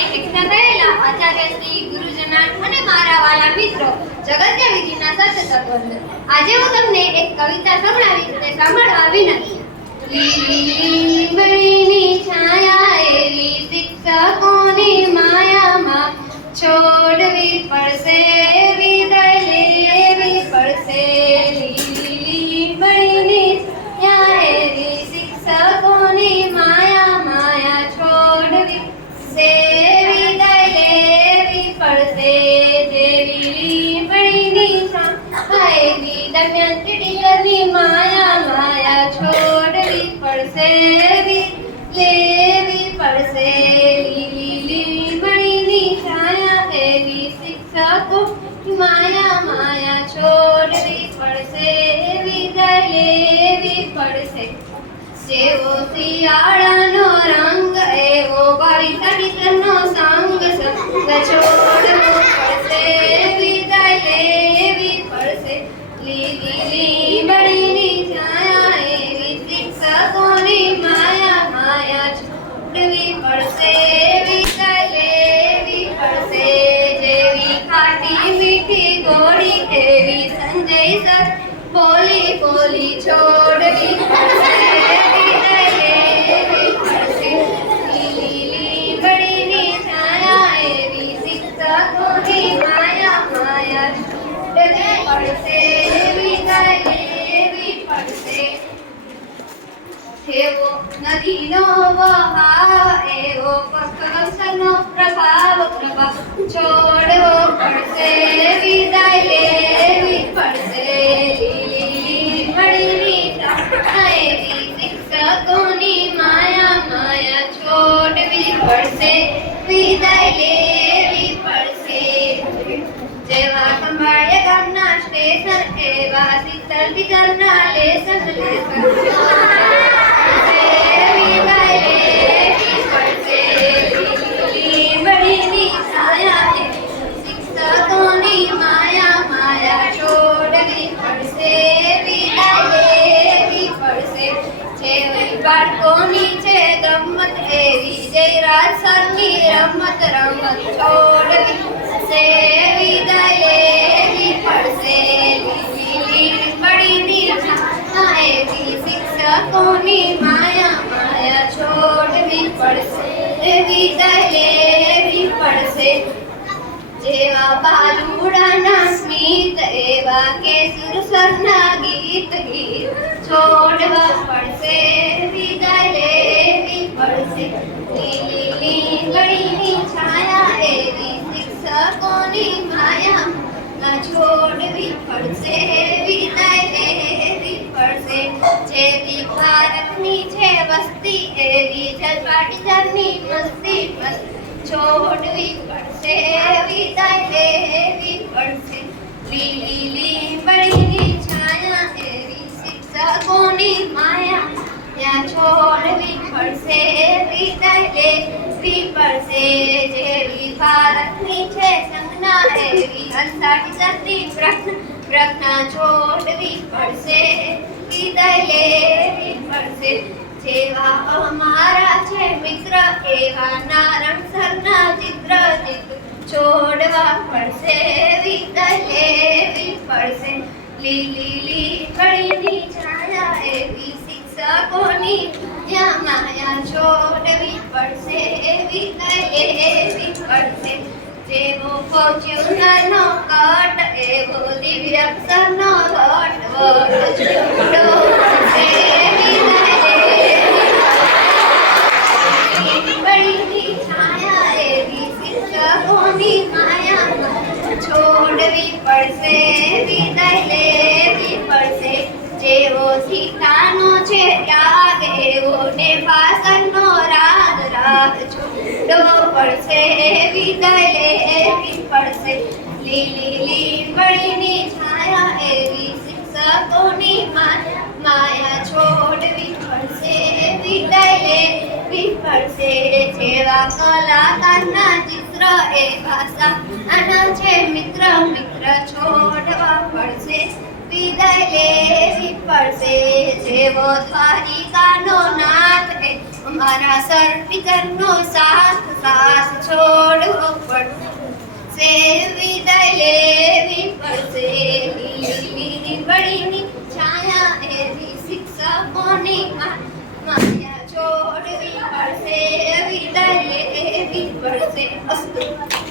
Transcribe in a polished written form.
કરીને એકઠા થયેલા આચાર્ય શ્રી ગુરુજના અને મારા વાલા મિત્રો જગત્ય વિધિના સત્સંગવંદ આજે હું તમને એક કવિતા સંભળાવીશ તે સાંભળવા વિનંતી. લીલીની છાયા એવી શિક્ષકોની માયામાં છોડવી પડશે વિદય લેવી પડશે. લીલીની છાયા એવી શિક્ષકોની માયા છોડવી પડશે વિદય લેવી પડશે. લીલીની છાયા એવી દમયંતી ટીચરની માયા છોડવી પડશે લેવી પડશે. લીલીની છાયા એવી શિક્ષકો માયા છોડવી પડશે વિદય લેવી પડશે. જેવો શિયાળાનો રંગ એવો ભાવિકા ટીચરનો સંગ છોડવો પડશે વિદય લેવી પડશે. લીલીની છાયા એવી શિક્ષકોની માયા છોડવી પડશે વિદય લેવી પડશે. જેવી ખાટી મીઠી ગોળી એવી સંજય સર બોલી બોલી છોડવી પડશે વિદય લેવી પડશે. લીલીની છાયા એવી શિક્ષકોની માયા છોડવી પડશે વિદય લેવી પડશે. એવો નદીનો વહાવ એવો પક્ષનો પ્રભાવ છોડવો પડશે વિદય લેવી પડશે. લીલીની છાયા એવી શિક્ષકોની માયા છોડવી પડશે વિદય લેવી પડશે. જેવા ખંભાળિયા ગામના સ્ટેશન એવા શીતલ ટીચરના લેસન લીલીની છાયા શિક્ષકોની માયા છોડવી પડશે વિદય લેવી પડશે. જેવી બાળકોની છે ગમત એવી જયરાજ સરની રમત છોડવી પડશે વિદય લેવી પડશે. લીલીની છાયા એવી શિક્ષકોની માયા છોડવી પડશે વિદય લેવી પડશે. જેવા બાલુડાના સ્મિત એવા કેસુર સરના ગીત છોડવા પડશે વિદય લેવી પડશે. લીલીની છાયા એવી શિક્ષકોની માયા છોડવી પડશે વિદય લેવી પડશે. જેવી ભારતની છે વસ્તી એવી જલપા ટીચરની મસ્તી છોડવી પડશે વિદય લેવી પડશે. લીલીની છાયા એવી શિક્ષકોની માયા છોડવી પડશે વિદય લેવી પડશે. જેવી ભારતની છે સંજ્ઞા એવી હંસા ટીચરની પ્રજ્ઞા છોડવી પડશે વિદય લેવી પડશે. જેવા અમારા છે મિત્ર એવા નારણ સરના ચિત્ર છોડવા પડશે વિદય લેવી પડશે. લીલીની છાયા એવી શિક્ષકોની માયા છોડવી પડશે વિદય લેવી પડશે. જેવો ફોર્ચ્યુનરનો કટ એવો દિવ્ય અક્ષરનો ઘટ છોડવો પડશે વિદય લીલીની છાયા એવી શિક્ષકોની માયા છોડવી પડશે વિદય લેવી પડશે. જેવો સીતાનો છે ત્યાગ એવો નેભાસરનો રાગ છોડવો પડશે વિદય લેવી પડશે. લીલીની છાયા એવી શિક્ષકોની માયા છોડવી પડશે વિદય લેવી પડશે. જેવા કલાકારના ચિત્ર એવા સાના છે મિત્ર છોડવા પડશે વિદય લેવી પડશે. જેવો દ્વારિકાનો નાથ અમારા સર ટીચરનો સાથ છોડ મળશે વિદાય લેવી પડશે. અસ્તુ.